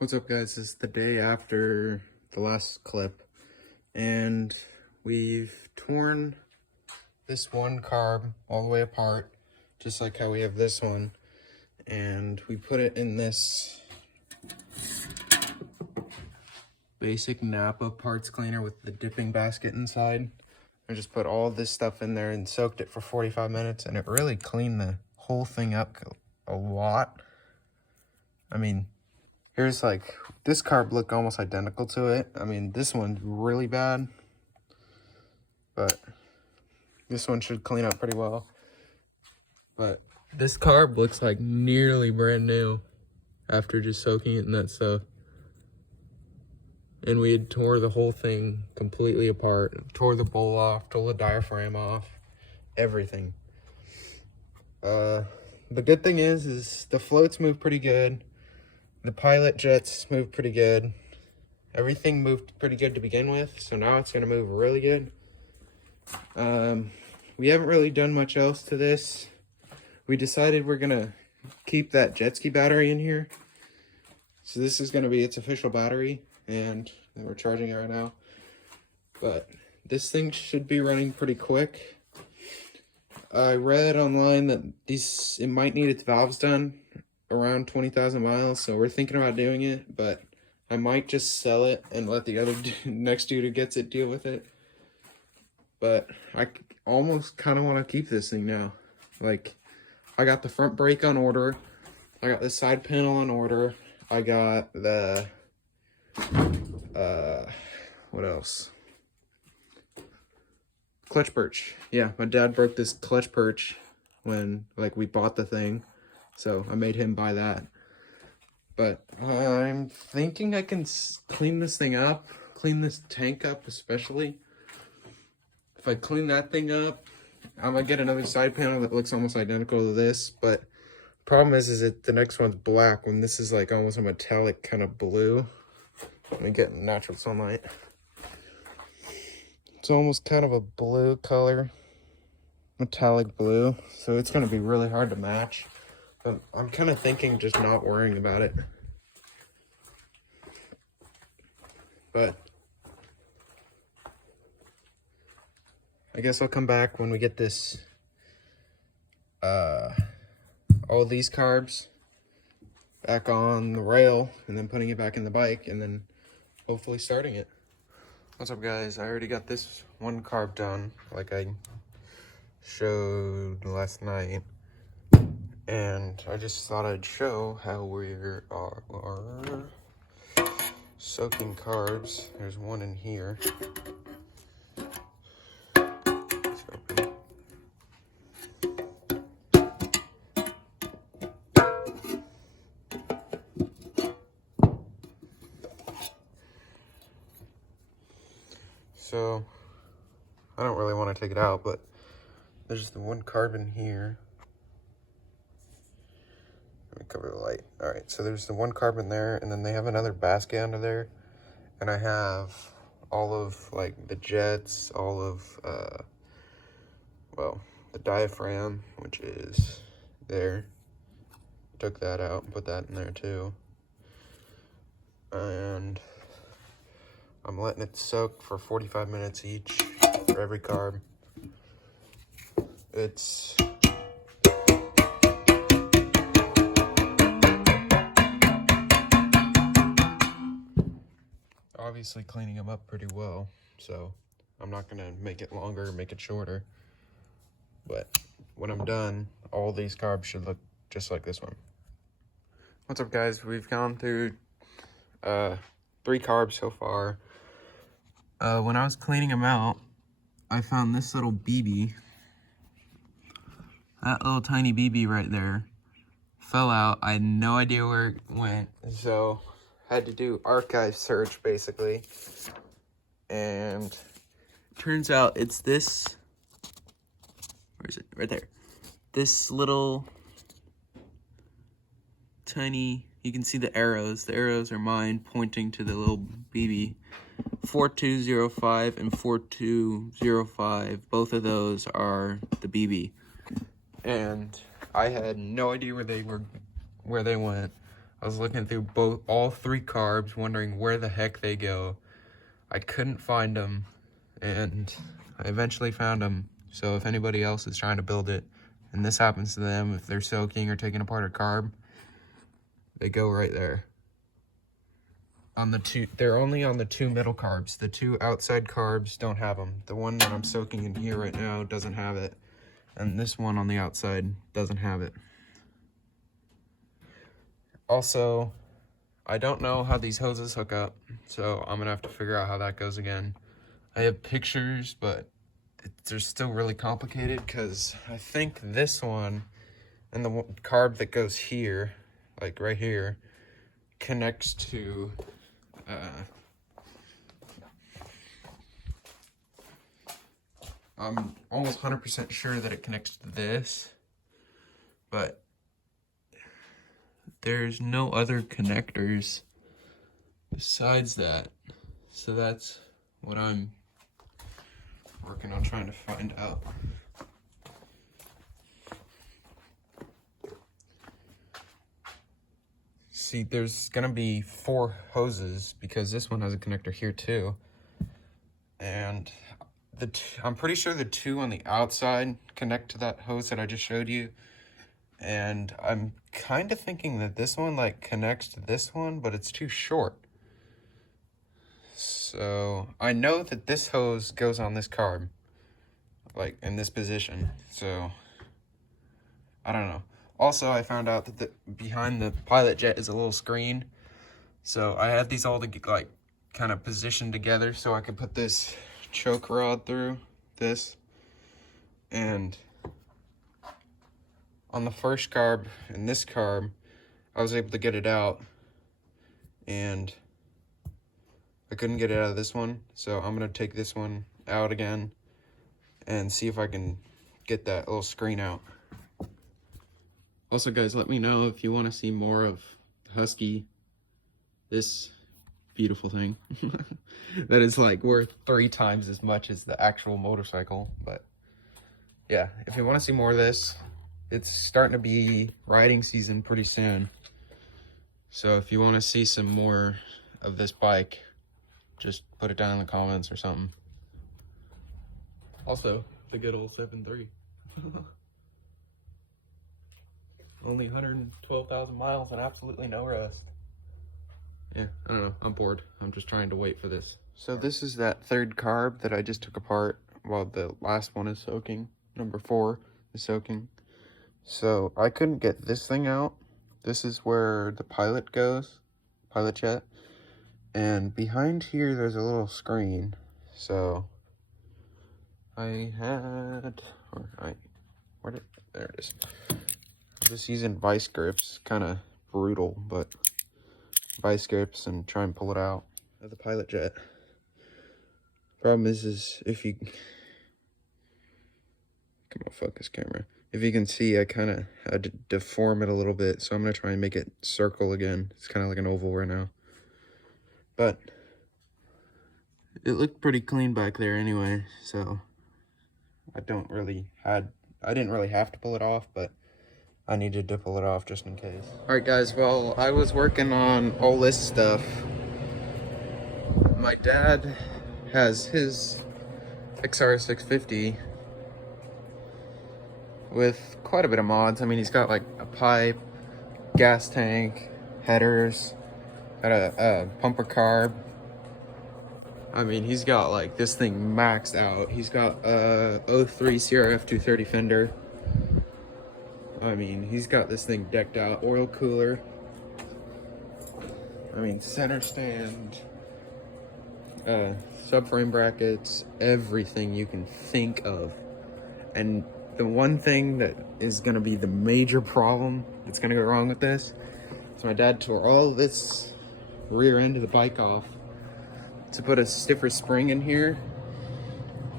What's up, guys? It's the day after the last clip, and we've torn this one carb all the way apart, just like how we have this one, and we put it in this basic Napa parts cleaner with the dipping basket inside. I just put all this stuff in there and soaked it for 45 minutes, and it really cleaned the whole thing up a lot. I mean, here's like, this carb looked almost identical to it. I mean, this one's really bad, but this one should clean up pretty well. But this carb looks like nearly brand new after just soaking it in that stuff. And we had tore the whole thing completely apart, tore the bowl off, tore the diaphragm off, everything. The good thing is the floats move pretty good. The pilot jets move pretty good. Everything moved pretty good to begin with, so now it's going to move really good. We haven't really done much else to this. We decided we're going to keep that jet ski battery in here. So this is going to be its official battery, and we're charging it right now. But this thing should be running pretty quick. I read online that it might need its valves done around 20,000 miles, so we're thinking about doing it, but I might just sell it and let the other next dude who gets it deal with it. But I almost kind of want to keep this thing now. Like, I got the front brake on order, I got the side panel on order, I got the what else? Clutch perch. Yeah, my dad broke this clutch perch when we bought the thing. So I made him buy that. But I'm thinking I can clean this thing up, clean this tank up especially. If I clean that thing up, I'm gonna get another side panel that looks almost identical to this. But problem is that the next one's black when this is like almost a metallic kind of blue. Let me get natural sunlight. It's almost kind of a blue color, metallic blue. So it's gonna be really hard to match. But I'm kind of thinking just not worrying about it. But I guess I'll come back when we get this, all these carbs back on the rail, and then putting it back in the bike, and then hopefully starting it. What's up, guys? I already got this one carb done, like I showed last night. And I just thought I'd show how we are soaking carbs. There's one in here. It's open. So, I don't really want to take it out, but there's the one carb in here. Let me cover the light. All right, so there's the one carb in there, and then they have another basket under there, and I have all of the jets, all of the diaphragm, which is there. Took that out and put that in there too, and I'm letting it soak for 45 minutes each for every carb. It's obviously cleaning them up pretty well, so I'm not gonna make it longer or make it shorter. But when I'm done, all these carbs should look just like this one. What's up, guys? We've gone through 3 carbs so far. When I was cleaning them out, I found this little BB. That little tiny BB right there fell out. I had no idea where it went, so had to do archive search basically, and turns out it's this. Where is it? Right there. This little tiny, you can see the arrows. The arrows are mine pointing to the little BB. 4205 and 4205. Both of those are the BB. And I had no idea where they went. I was looking through all three carbs, wondering where the heck they go. I couldn't find them, and I eventually found them. So if anybody else is trying to build it, and this happens to them, if they're soaking or taking apart a carb, they go right there. On the two, they're only on the two middle carbs. The two outside carbs don't have them. The one that I'm soaking in here right now doesn't have it, and this one on the outside doesn't have it. Also, I don't know how these hoses hook up, so I'm gonna have to figure out how that goes again. I have pictures, but they're still really complicated because I think this one and the carb that goes here, like right here, connects to I'm almost 100% sure that it connects to this, but there's no other connectors besides that. So that's what I'm working on trying to find out. See, there's gonna be 4 hoses because this one has a connector here too. And I'm pretty sure the 2 on the outside connect to that hose that I just showed you. And I'm kind of thinking that this one like connects to this one, but it's too short. So I know that this hose goes on this carb, like in this position. So I don't know. Also, I found out that behind the pilot jet is a little screen. So I had these all to get like kind of positioned together so I could put this choke rod through this. And on the first carb and this carb, I was able to get it out, and I couldn't get it out of this one. So I'm gonna take this one out again and see if I can get that little screen out. Also, guys, let me know if you want to see more of Husky, this beautiful thing that is like worth 3 times as much as the actual motorcycle. But yeah, if you want to see more of this, it's starting to be riding season pretty soon. So if you want to see some more of this bike, just put it down in the comments or something. Also, the good old 7.3. Only 112,000 miles and absolutely no rust. Yeah, I don't know. I'm bored. I'm just trying to wait for this. So this is that third carb that I just took apart while the last one is soaking. Number 4 is soaking. So I couldn't get this thing out. This is where the pilot goes, pilot jet. And behind here, there's a little screen. So there it is. I'm just using vice grips, kind of brutal, but vice grips, and try and pull it out of the pilot jet. Problem is if you, come on, focus camera. If you can see, I kind of had to deform it a little bit, so I'm going to try and make it circle again. It's kind of like an oval right now. But it looked pretty clean back there anyway, so I didn't really have to pull it off, but I needed to pull it off just in case. Alright guys, well, I was working on all this stuff. My dad has his XR650 with quite a bit of mods. I mean, he's got like a pipe, gas tank, headers, got a pumper carb. I mean, he's got like this thing maxed out. He's got a 03 CRF 230 fender. I mean, he's got this thing decked out. Oil cooler. I mean, center stand, subframe brackets, everything you can think of. And the one thing that is going to be the major problem that's going to go wrong with this is my dad tore all this rear end of the bike off to put a stiffer spring in here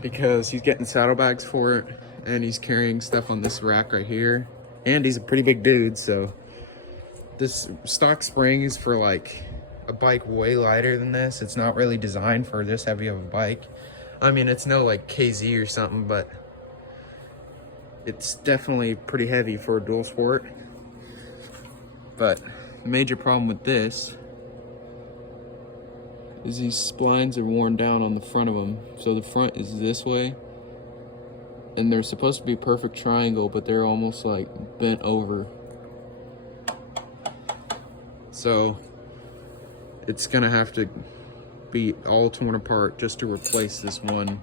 because he's getting saddlebags for it, and he's carrying stuff on this rack right here, and he's a pretty big dude, so this stock spring is for like a bike way lighter than this. It's not really designed for this heavy of a bike. I mean, it's no like KZ or something, but it's definitely pretty heavy for a dual sport. But the major problem with this is these splines are worn down on the front of them. So the front is this way, and they're supposed to be perfect triangle, but they're almost like bent over. So it's gonna have to be all torn apart just to replace this one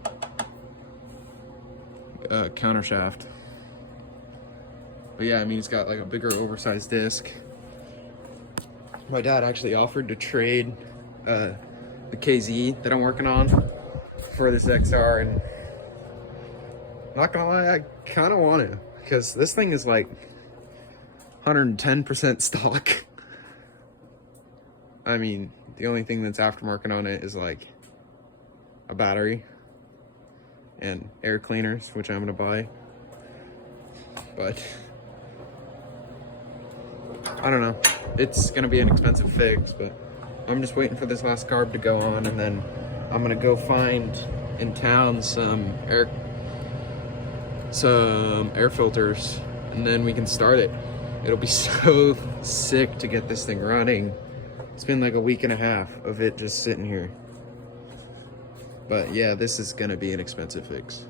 counter shaft. But yeah, I mean, it's got like a bigger oversized disc. My dad actually offered to trade the KZ that I'm working on for this XR, and not gonna lie, I kind of want to, because this thing is like 110% stock. I mean, the only thing that's aftermarket on it is like a battery and air cleaners, which I'm gonna buy. But I don't know, it's gonna be an expensive fix, but I'm just waiting for this last carb to go on, and then I'm gonna go find in town some air filters, and then we can start it. It'll be so sick to get this thing running. It's been like a week and a half of it just sitting here. But yeah, this is gonna be an expensive fix.